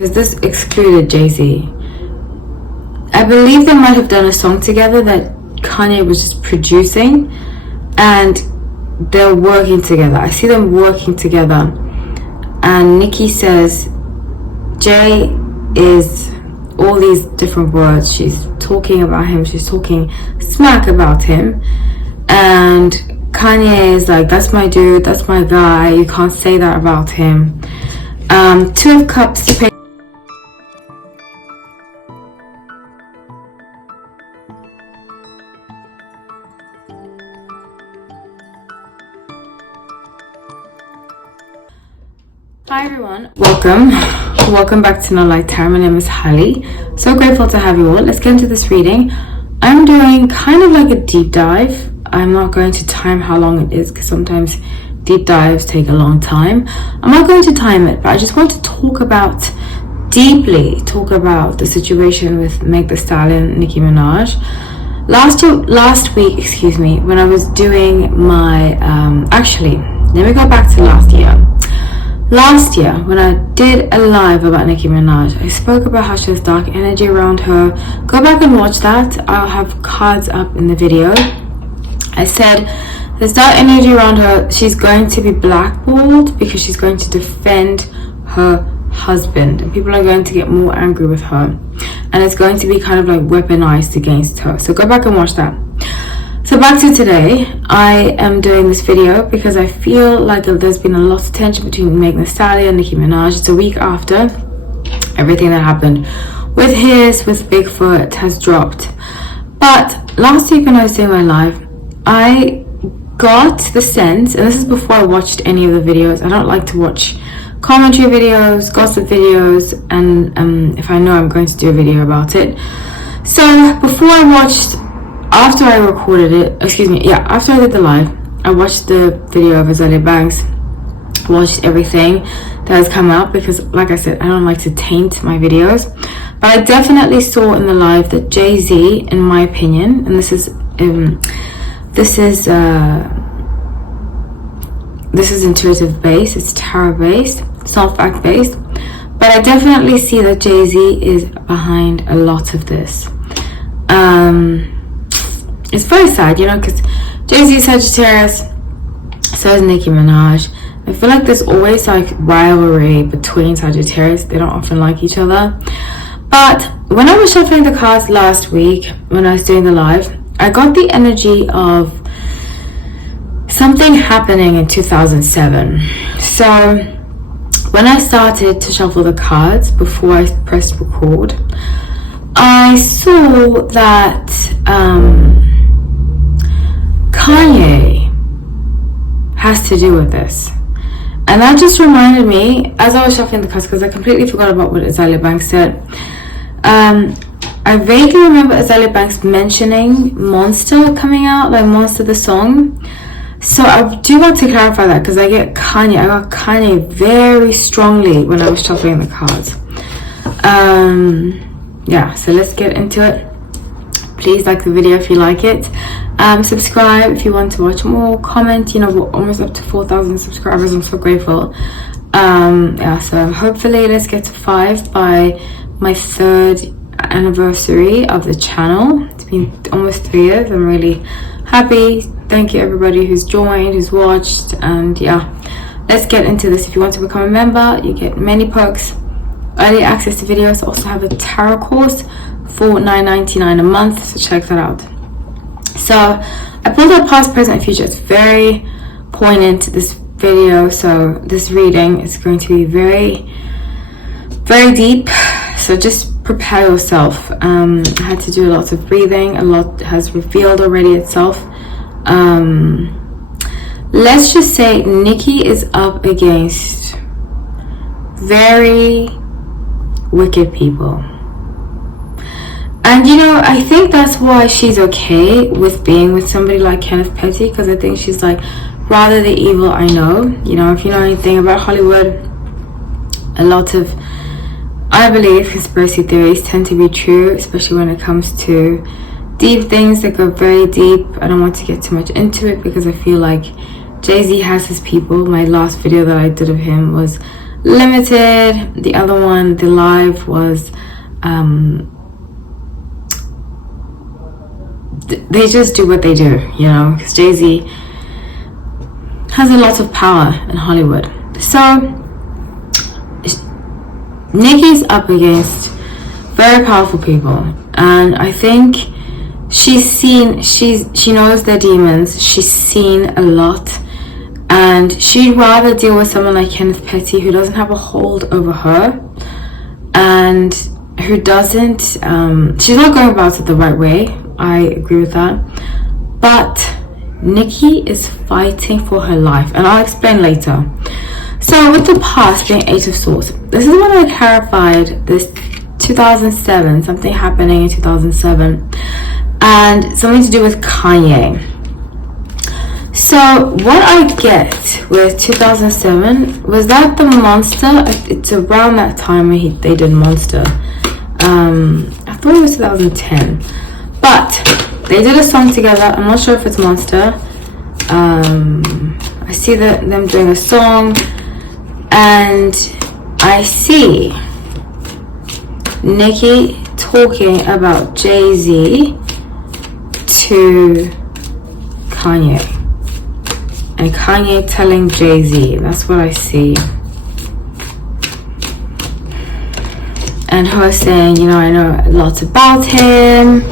because this excluded Jay-Z. I believe they might have done a song together that Kanye was just producing, and they're working together. I see them working together, and Nicki says Jay is all these different words. She's talking about him, she's talking smack about him, and Kanye is like, that's my dude, that's my guy, you can't say that about him. Two of Cups. Hi everyone, welcome back to No Light Tarot. My name is Holly. So grateful to have you all. Let's get into this reading. I'm doing kind of like a deep dive. I'm not going to time how long it is because sometimes deep dives take a long time. I'm not going to time it, but I just want to deeply talk about the situation with Meg Thee Stallion, Nicki Minaj. Last week, when I was doing my actually, let me go back to last year. Last year, when I did a live about Nicki Minaj, I spoke about how she has dark energy around her. Go back and watch that. I'll have cards up in the video. I said there's dark energy around her. She's going to be blackballed because she's going to defend her husband. And people are going to get more angry with her. And it's going to be kind of like weaponized against her. So go back and watch that. So back to today, I am doing this video because I feel like there's been a lot of tension between Meg Thee Stallion and Nicki Minaj. It's a week after everything that happened with Bigfoot has dropped. But last week when I was doing my live, I got the sense, and this is before I watched any of the videos. I don't like to watch commentary videos, gossip videos, and if I know I'm going to do a video about it. So before I watched, after I recorded it, after I did the live, I watched the video of Azealia Banks, watched everything that has come out because, like I said, I don't like to taint my videos. But I definitely saw in the live that Jay-Z, in my opinion, and this is intuitive based, it's tarot based, it's not fact based, but I definitely see that Jay-Z is behind a lot of this. It's very sad, because Jay-Z is Sagittarius, so is Nicki Minaj. I feel like there's always like rivalry between Sagittarius. They don't often like each other. But when I was shuffling the cards last week, when I was doing the live, I got the energy of something happening in 2007. So when I started to shuffle the cards before I pressed record, I saw that Kanye has to do with this. And that just reminded me, as I was shuffling the cards, because I completely forgot about what Azealia Banks said. I vaguely remember Azealia Banks mentioning Monster coming out, like Monster the song. So I do want to clarify that because I got Kanye very strongly when I was shuffling the cards. So let's get into it. Please like the video if you like it. Subscribe if you want to watch more. Comment. We're almost up to 4,000 subscribers. I'm so grateful. So hopefully let's get to 5 by my 3rd anniversary of the channel. It's been almost 3 years. I'm really happy. Thank you everybody who's joined, who's watched, and let's get into this. If you want to become a member, you get many perks, early access to videos. I also have a tarot course for $9.99 a month, so check that out. So I pulled up past, present, and future. It's very poignant, this video, so this reading is going to be very, very deep, so just prepare yourself. I had to do a lot of breathing. A lot has revealed already itself. Let's just say Nicki is up against very wicked people. And I think that's why she's okay with being with somebody like Kenneth Petty, because I think she's like, rather the evil I know. If you know anything about Hollywood, a lot of, I believe, conspiracy theories tend to be true, especially when it comes to deep things that go very deep. I don't want to get too much into it because I feel like Jay-Z has his people. My last video that I did of him was Limited. The other one, the live, was they just do what they do, you know, because Jay-Z has a lot of power in Hollywood. So Nicki's up against very powerful people, and I think she knows their demons. She's seen a lot, and she'd rather deal with someone like Kenneth Petty, who doesn't have a hold over her, and who doesn't she's not going about it the right way. I agree with that, but Nicki is fighting for her life, and I'll explain later. So with the past being 8 of Swords, this is when I clarified this 2007, something happening in 2007, and something to do with Kanye. So what I get with 2007 was that the Monster, it's around that time when they did Monster. I thought it was 2010, but they did a song together. I'm not sure if it's Monster. I see them doing a song, and I see Nicki talking about Jay-Z to Kanye, and Kanye telling Jay-Z. That's what I see. And her saying, you know, I know lots about him.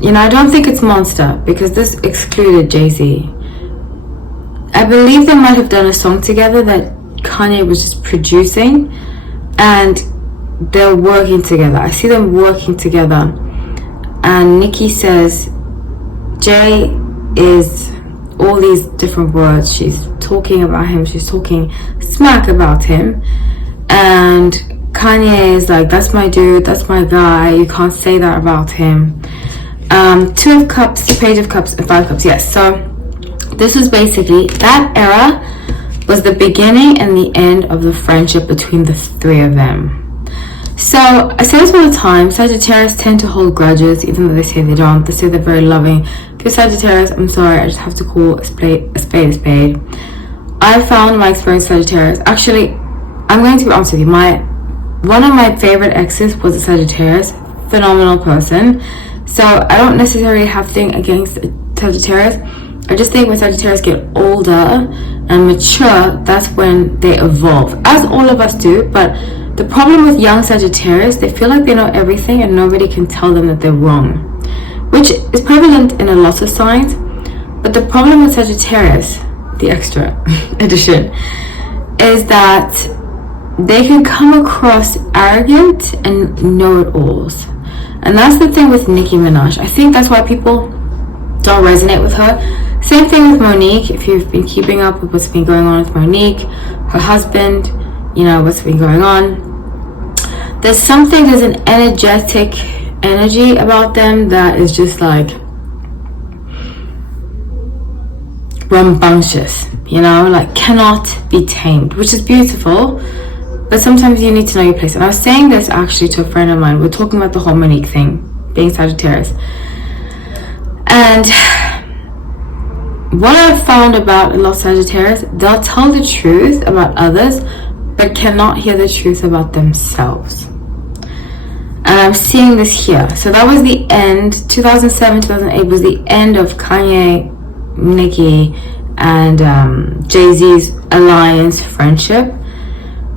You know, I don't think it's Monster, because this excluded Jay-Z. I believe they might have done a song together that Kanye was just producing, and they're working together. I see them working together, and Nicki says Jay is all these different words. She's talking about him, she's talking smack about him, and Kanye is like, that's my dude, that's my guy, you can't say that about him. 2 of Cups, Page of Cups, and 5 of Cups. Yes, so this was basically, that era was the beginning and the end of the friendship between the 3 of them. So I say this all the time, Sagittarius tend to hold grudges, even though they say they don't. They say they're very loving. If you're Sagittarius, I'm sorry, I just have to call a spade a spade. I found my experience with Sagittarius, actually, I'm going to be honest with you, one of my favorite exes was a Sagittarius, phenomenal person. So I don't necessarily have thing against Sagittarius. I just think when Sagittarius get older and mature, that's when they evolve, as all of us do. But the problem with young Sagittarius, they feel like they know everything and nobody can tell them that they're wrong, which is prevalent in a lot of signs. But the problem with Sagittarius, the extra edition, is that they can come across arrogant and know-it-alls. And that's the thing with Nicki Minaj. I think that's why people don't resonate with her. Same thing with Monique. If you've been keeping up with what's been going on with Monique, her husband, you know what's been going on. There's an energetic energy about them that is just like rambunctious, you know, like cannot be tamed, which is beautiful. But sometimes you need to know your place. And I was saying this actually to a friend of mine. We're talking about the whole Monique thing, being Sagittarius. And what I've found about a lot of Sagittarius, they'll tell the truth about others, but cannot hear the truth about themselves. And I'm seeing this here. So that was the end. 2007, 2008 was the end of Kanye, Nicki, and Jay-Z's alliance friendship,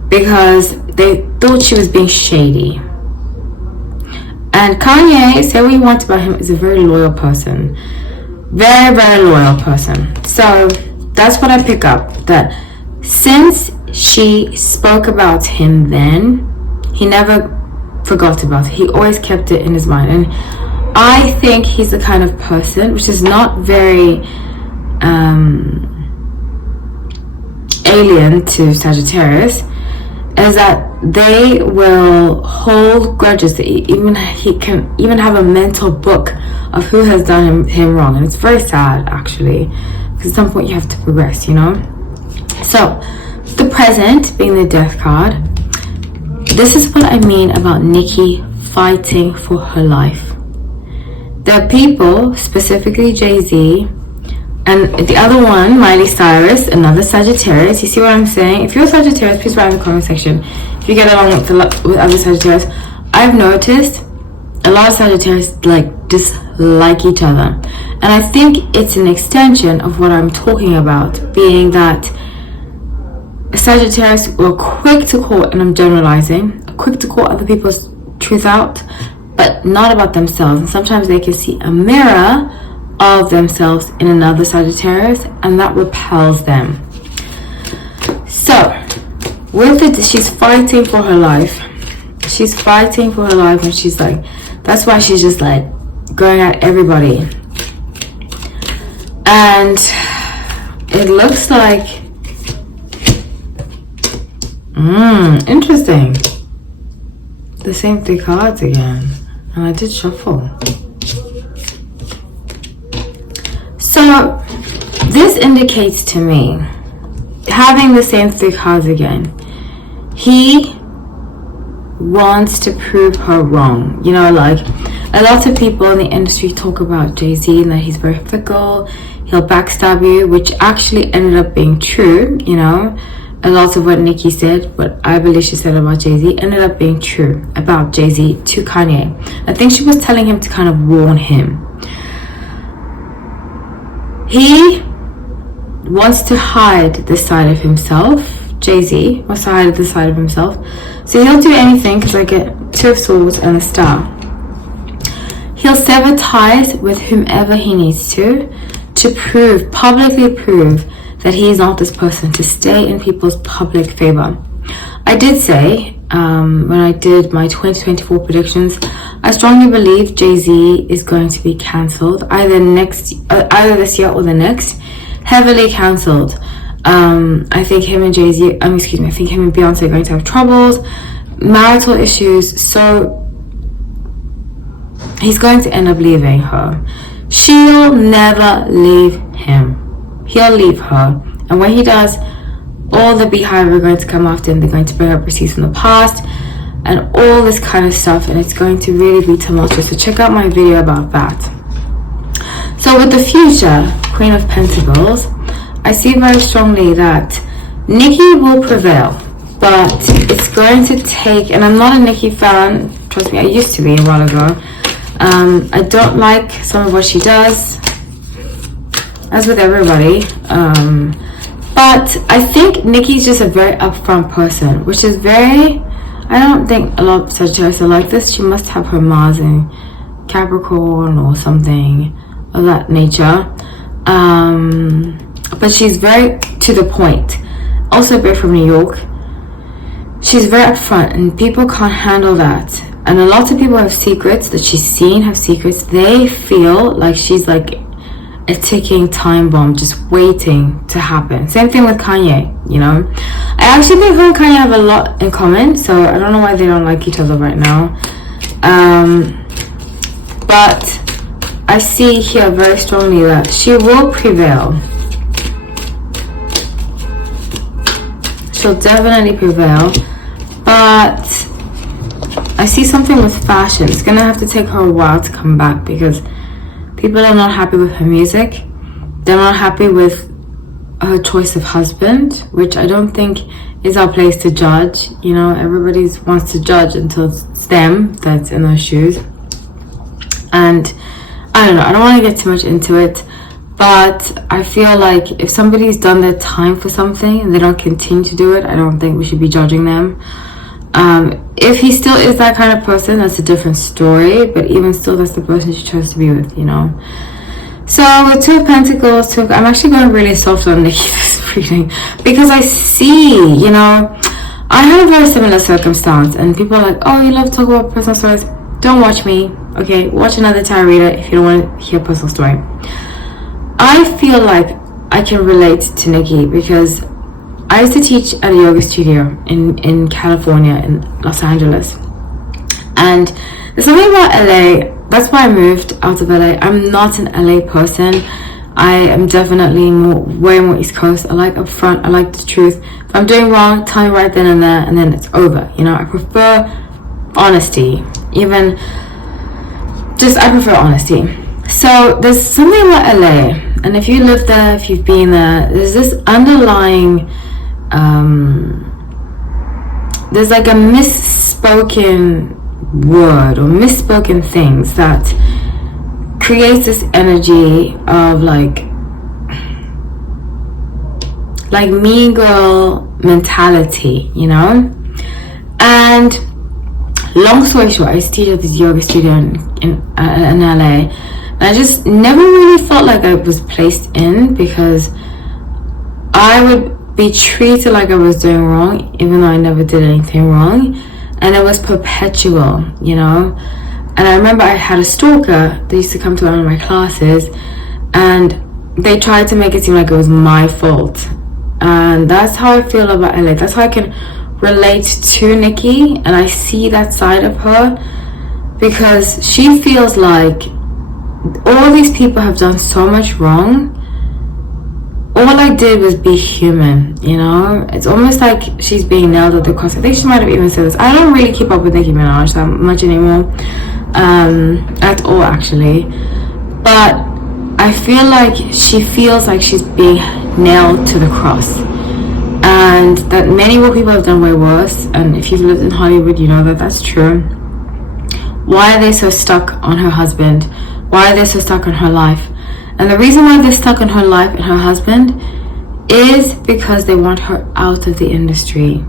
because they thought she was being shady. And Kanye, say what you want about him, is a very loyal person. Very, very loyal person. So that's what I pick up, that since she spoke about him then, he never forgot about it. He always kept it in his mind. And I think he's the kind of person, which is not very alien to Sagittarius, is that they will hold grudges. He can even have a mental book of who has done him wrong, and it's very sad actually, because at some point you have to progress, you know. So the present being the Death card, this is what I mean about Nicki fighting for her life. There are people, specifically Jay-Z And the other one, Miley Cyrus, another Sagittarius. You see what I'm saying? If you're a Sagittarius, please write in the comment section if you get along with other Sagittarius. I've noticed a lot of Sagittarius like dislike each other, and I think it's an extension of what I'm talking about, being that Sagittarius were quick to call, and I'm generalizing, quick to call other people's truth out, but not about themselves. And sometimes they can see a mirror of themselves in another Sagittarius, and that repels them. So with it, she's fighting for her life. She's fighting for her life, and she's like, that's why she's just like going at everybody. And it looks like interesting, the same 3 cards again, and I did shuffle. So this indicates to me, having the same 3 cards again, he wants to prove her wrong. You know, like a lot of people in the industry talk about Jay-Z and that he's very fickle, he'll backstab you, which actually ended up being true. You know, a lot of what Nicki said, what I believe she said about Jay-Z, ended up being true about Jay-Z to Kanye. I think she was telling him to kind of warn him. He wants to hide this side of himself. Jay-Z wants to hide this side of himself. So he'll do anything, because I get 2 of Swords and a Star. He'll sever ties with whomever he needs to prove, publicly prove, that he is not this person, to stay in people's public favor. I did say, when I did my 2024 predictions, I strongly believe Jay-Z is going to be cancelled, either this year or the next. Heavily cancelled. I think him and Jay-Z, I think him and Beyonce are going to have troubles, marital issues, so he's going to end up leaving her. She'll never leave him. He'll leave her. And when he does, all the Beehive are going to come after him. They're going to bring up receipts from the past and all this kind of stuff, and it's going to really be tumultuous. So check out my video about that. So with the future Queen of Pentacles, I see very strongly that Nicki will prevail, but it's going to take, and I'm not a Nicki fan, trust me, I used to be a while ago. I don't like some of what she does, as with everybody, but I think Nicki's just a very upfront person, which is very, I don't think a lot of Sagittarius are like this. She must have her Mars in Capricorn or something of that nature, but she's very to the point. Also a bit from New York. She's very upfront, and people can't handle that. And a lot of people have secrets that she's seen, have secrets. They feel like she's like a ticking time bomb, just waiting to happen. Same thing with Kanye, you know. I actually think her and Kanye have a lot in common, so I don't know why they don't like each other right now. But I see here very strongly that she will prevail. She'll definitely prevail, but I see something with fashion. It's gonna have to take her a while to come back, because people are not happy with her music. They're not happy with her choice of husband, which I don't think is our place to judge. You know, everybody wants to judge until it's them that's in those shoes. And I don't know, I don't want to get too much into it, but I feel like if somebody's done their time for something and they don't continue to do it, I don't think we should be judging them. If he still is that kind of person, that's a different story, but even still, that's the person she chose to be with, you know. So with Two of Pentacles, I'm actually going really soft on Nicki this reading, because I see, you know, I have a very similar circumstance, and people are like, oh, you love to talk about personal stories. Don't watch me, okay? Watch another tarot reader if you don't want to hear a personal story. I feel like I can relate to Nicki, because I used to teach at a yoga studio in California, in Los Angeles. And there's something about LA, that's why I moved out of LA. I'm not an LA person. I am definitely way more East Coast. I like upfront, I like the truth. If I'm doing wrong, tell me right then and there, and then it's over. You know, I prefer honesty. I prefer honesty. So there's something about LA. And if you live there, if you've been there, there's this underlying there's like a misspoken word or misspoken things that creates this energy of like mean girl mentality, you know. And long story short, I used to teach at this yoga studio in LA, and I just never really felt like I was placed in, because I would be treated like I was doing wrong even though I never did anything wrong, and it was perpetual, you know. And I remember I had a stalker that used to come to one of my classes, and they tried to make it seem like it was my fault. And that's how I feel about LA. That's how I can relate to Nicki, and I see that side of her, because she feels like all these people have done so much wrong. All I did was be human, you know. It's almost like she's being nailed at the cross. I think she might have even said this. I don't really keep up with Nicki Minaj that much anymore, at all actually, but I feel like she feels like she's being nailed to the cross, and that many more people have done way worse. And if you've lived in Hollywood, you know that that's true. Why are they so stuck on her husband? Why are they so stuck on her life? And the reason why they're stuck on her life and her husband is because they want her out of the industry.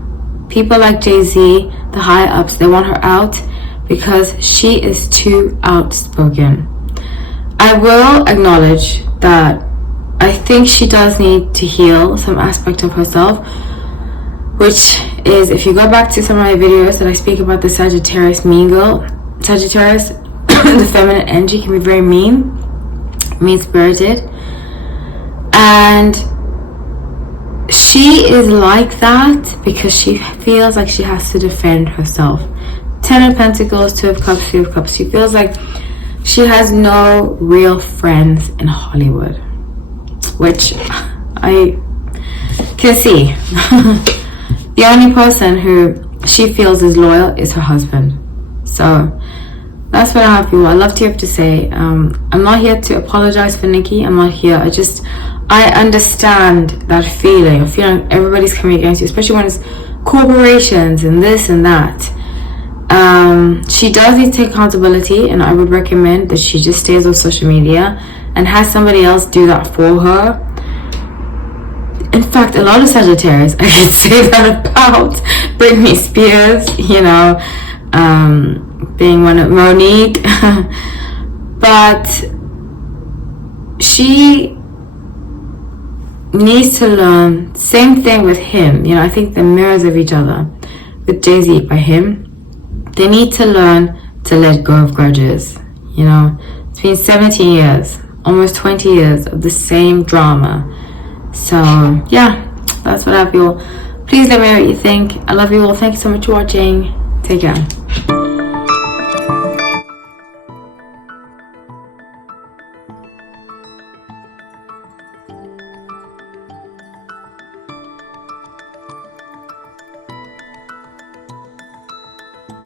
People like Jay-Z, the high ups, they want her out because she is too outspoken. I will acknowledge that I think she does need to heal some aspect of herself, which is, if you go back to some of my videos that I speak about the Sagittarius mean girl, Sagittarius, the feminine energy can be very mean-spirited, and she is like that because she feels like she has to defend herself. 10 of Pentacles, 2 of Cups, 3 of Cups. She feels like she has no real friends in Hollywood, which I can see. The only person who she feels is loyal is her husband. So that's what I have for you. I love to have to say. I'm not here to apologize for Nicki. I'm not here. I understand that feeling of feeling everybody's coming against you, especially when it's corporations and this and that. She does need to take accountability, and I would recommend that she just stays off social media and has somebody else do that for her. In fact, a lot of Sagittarius I could say that about. Britney Spears, you know, being one of Monique. But she needs to learn. Same thing with him, you know. I think the mirrors of each other. With Jay-Z, by him, they need to learn to let go of grudges, you know. It's been 17 years, almost 20 years of the same drama. So yeah, that's what I feel. Please let me know what you think. I love you all. Thank you so much for watching. Take care.